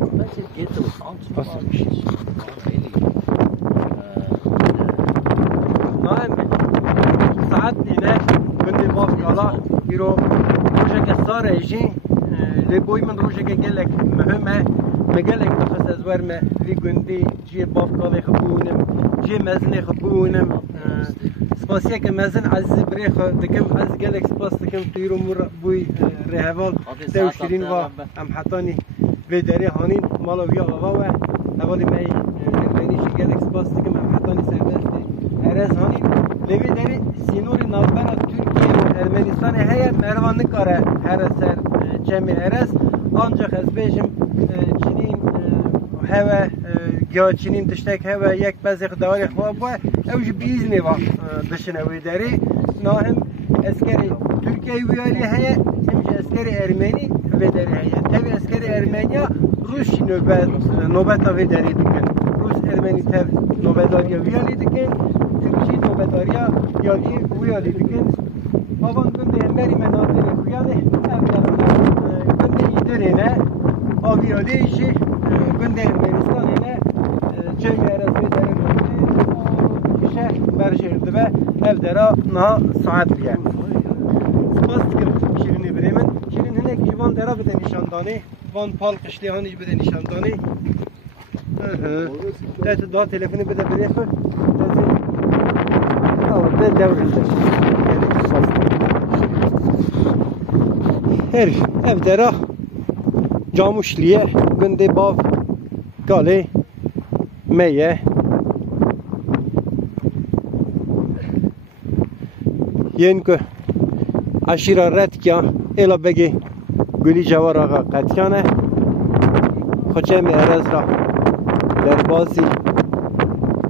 بس جيت وخلاص نعم ساعات نه كنت باف قالا يرو روجك صار يجي لبوي من روجك قالك مهمه مقالك بخص ازوار ما في قندي جي باف قالي خبونم جي مزني خبونم سپاسیه که مزن از بريخ دكم از قالك سپاس دكم تيرو مر بوي رهوال تو شيرين و ام حتاني في داري هانين مالا ويا غوا اولي ماي رينيش قالك سپاس دكم ام حتاني سردست ارز هانين لوی داری سینوری نوبر ترکیه و ارمنستان هیا مروان نکاره هر سر جمع ارز آنجا از بیشم چنین هوا یا چنین تشتک هوا یک بزخ داری خواب و اوج بیز نیوا دشنه وی داری ناهم اسکری ترکیه ویالی هیا همش اسکری ارمنی وی داری هیا تبی اسکری ارمنیا روش نوبت وی داری دکن روس ارمنی تب نوبت داری ویالی دکن ترکیه نوبتاریا یالی ویالی دکن آوان کنده امری مناطق خویانه کنده ایدرینه آویادهیشی کنده ارمنستانه چه ارزوی داره شهر برشرده و ev dera na saat biye. Spas dikim şirini biremin. Şirin hinek ivan dera bide nişandani. Van pal kışlihanı bide nişandani. Tete daha telefonu bide bireyim. Ben devrinde. Her ev dera camuşliye günde bav gale meye yenko aşira retkia ela begi guli jawara qatkane xochemi erazra derbazi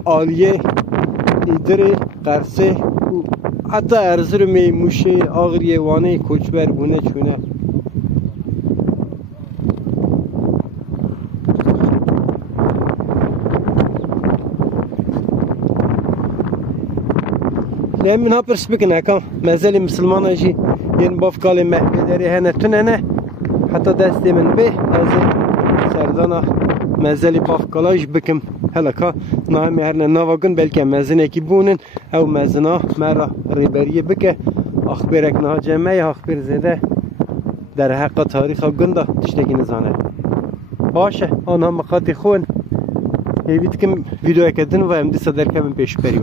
aliye idri qarse hatta erzurumi muşi ağriye vane koçber bune çune لمن ها برسبكنا كم مازال مسلمان اجي ين باف قال ما بدري هنا تننه حتى دستي من به از سردانا مازال باف قالاج بكم هلكا نعم هرنا نواغن بلكي مازنه كي بونن او مازنا مرا ريبريه بك اخبارك نه جمعي اخبار زده در حق تاریخ گنده تشتگی نزانه باشه آنها مقاطی خون یه ویدکم ویدیو کردن و امدی صدر کمین پیش بری